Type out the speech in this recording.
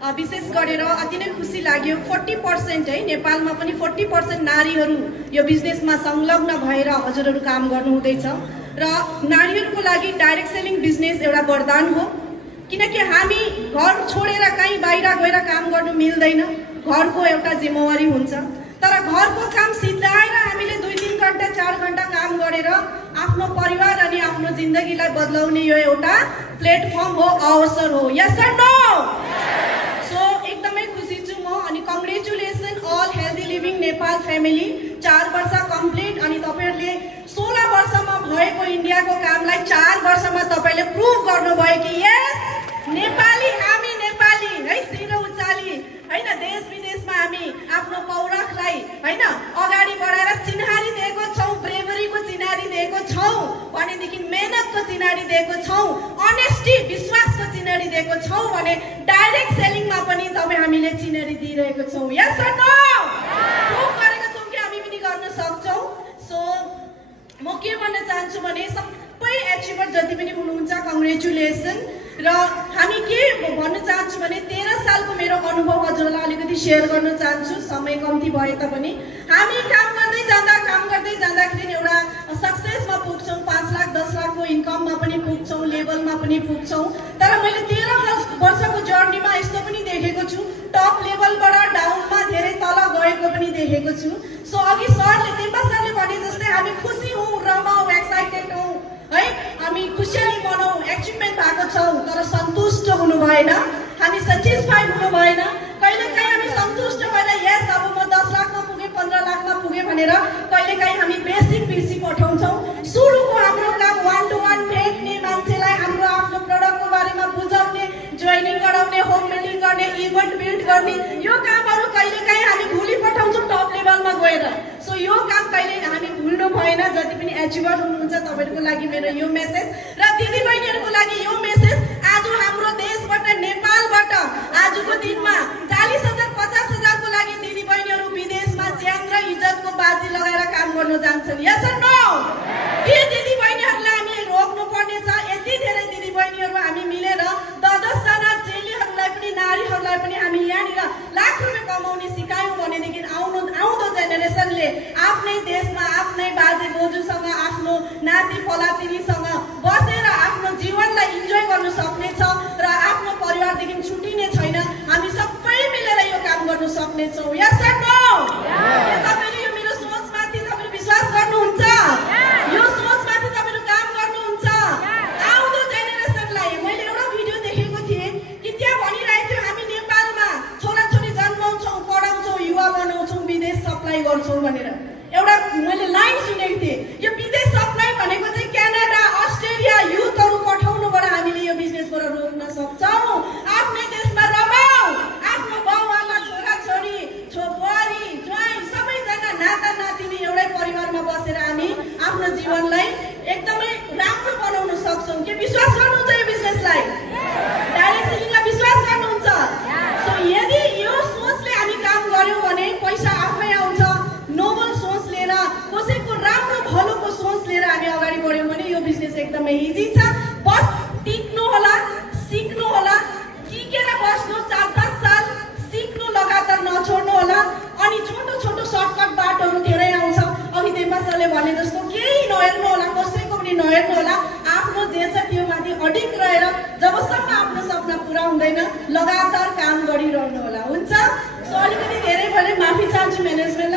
विशेष गरेर अति नै खुसी लाग्यो 40% है नेपालमा पनि 40% नारीहरू यो बिजनेसमा संलग्न भएर हजुरहरू काम गर्नु हुँदैछ र नारीहरूको लागि डाइरेक्ट सेलिङ बिजनेस एउटा वरदान हो किनकि हामी घर छोडेर कहीँ बाहिर गएर काम गर्नु मिल्दैन घरको एउटा जिम्मेवारी हुन्छ तर घरको काम सिद्धाएर हामीले 2-3 घण्टा 4 घण्टा काम गरेर आफ्नो परिवार अनि आफ्नो जिन्दगीलाई बदलाउने यो एउटा प्लेटफर्म हो अवसर हो यस सर नो सो एकदमै खुसी छु म अनि congratulation all healthy living Nepal family 4 वर्ष कम्प्लिट अनि तपाईहरुले 16 वर्षमा भएको इन्डियाको कामलाई 4 वर्षमा तपाईले प्रुभ गर्नुभयो कि यस नेपाली हामी नेपाली है सिरो उचाली हैन देश विदेशमा हामी आफ्नो पौरखलाई हैन अगाडि बढाएर चिन्हारी दिएको छौं ब्रेभरीको चिन्हारी दिएको छौं भनेदेखि मेहनतको चिन्हारी दिएको छौं अनेस्टी विश्वासको चिन्हारी दिएको छौं भने डाइरेक्ट सेलिङमा पनि तपाई हामीले चिन्हारी दिइरहेको छौं यस सर नो प्रुभ गरेको छौं कि हामी पनि गर्न सक्छौं सो म के भन्न चाहन्छु भने सबै एचिभर जति पनि हुनुहुन्छ कङ्ग्रेचुलेसन र हामी के भन्न चाहन्छु भने 13 सालको मेरो अनुभव हजुरलाई अलिकति शेयर गर्न चाहन्छु समय कम्ती भए तापनि हामी काम गर्दै जाँदाखेरि एउटा सक्सेसमा पुग्छौं 5 लाख 10 लाखको इन्कममा पनि पुग्छौं लेभलमा पनि पुग्छौं तर मैले 13 वर्षको जर्नीमा यस्तो पनि देखेको छु टप लेभलबाट डाउनमा धेरै तल गएको पनि देखेको छु सो अघि सरले तेम्बा सरले भने जस्तै हामी खुसी हौं रमाऊ एक्साइटेड हौं है हामी खुसियाली मनाऊ एचिभमेन्ट भएको छौं तर सन्तुष्ट हुनु भएन हामी सटिस्फाइड हुनु भएन कहिलेकाहीँ हामी सन्तुष्ट भएर यस अब म 10 लाखमा पुगे 15 लाखमा पुगे भनेर कहिलेकाहीँ हामी बेसिक पिसी पठाउँछौं सुरुको हाम्रो काम 1 to 1 भेट्ने मान्छेलाई हाम्रो आफ्नो प्रोडक्टको बारेमा बुझाउने जोइनिङ गराउने होम मिटिङ गर्ने इभेन्ट बिल्ड गर्ने यो कामहरू कहिलेकाहीँ हामी भुलि पठाउँछौं टप लेभलमा गएर सो यो काम कहिले हामी भुल्नु भएन जति पनि एचिभर हुनुहुन्छ तपाईहरुको लागि मेरो यो मेसेज र दिदी बहिनीहरुको लागि यो मेसेज आज हाम्रो देशबाट नेपालबाट आजको दिनमा 40,000 50,000 को लागि दिदी बहिनीहरु विदेशमा ज्यान र इज्जतको बाजी लगाएर काम गर्न जान्छन् यस सर नो के दिदी बहिनीहरुलाई हामीले रोक्नु पर्ने छ यति धेरै दिदी बहिनीहरु हामी मिलेर 10 जना जेलीहरुलाई पनि नारीहरुलाई पनि हामी यहाँनिर लाख रुपैयाँ कमाउने सिकायौं भनेदेखि आउँदो जेनेरेसनले आफ्नै देशमा आफ्नै बाजे बोजूसँग आफ्नो नाति पलातिनीसँग बसेर आफ्नो जीवनलाई इन्जोय गर्न सक्नेछ र आफ्नो परिवारदेखि छुटिने छैन हामी सबै मिलेर यो काम गर्न सक्नेछौं यस सर नो तपाईले यो मेरो सोचमाथि तपाईले विश्वास गर्नुहुन्छ यो सोचमाथि तपाईले काम गर्नुहुन्छ आउँदो जेनेरेसनलाई मैले एउटा भिडियो देखेको थिएँ कि त्यहाँ भनिरहेको थियो हामी नेपालमा छोराछोरी जन्माउँछौं पढाउँछौं युवा बनाउँछौं विदेश सप्लाई गर्छौं भनेर एउटा मैले लाइन सुनेको थिएँ यो विदेश सप्लाई भनेको चाहिँ क्यानाडा अस्ट्रेलिया युथहरु पठाउनुबाट हामीले यो बिजनेसबाट रोक्न सक्छौं आफ्नै देशमा रमाऊ आफ्नो बाउआमा छोराछोरी छोरी ज्वाइँ सबैजना नाता नातिनी एउटै परिवारमा बसेर हामी आफ्नो जीवनलाई एकदमै राम्रो बनाउन सक्छौं के विश्वास गर्नुहुन्छ यो बिजनेसलाई डाइरेक्ट सेलिङलाई विश्वास गर्नुहुन्छ सो यदि यो सोचले हामी काम गर्यौं भने पैसा आफै आउँछ नोबल सोच लिएर कसैको राम्रो भलोको सोच लिएर हामी अगाडि बढ्यौं भने यो बिजनेस एकदमै इजी छ बस टिक्नु होला सिक्नु होला टिकेर बस्नु 4-5 साल सिक्नु लगातार नछोड्नु होला अनि छोटो छोटो सर्टकट बाटोहरु धेरै आउँछ अघि तेम्बा सरले भने जस्तो केही नहेर्नु होला कसैको पनि नहेर्नु होला आफ्नो जे छ त्यो माथि अडिग रहेर जबसम्म आफ्नो सपना पूरा हुँदैन लगातार काम गरिरहनु होला हुन्छ सो अलिकति धेरै भने माफी चाहन्छु म्यानेजमेन्ट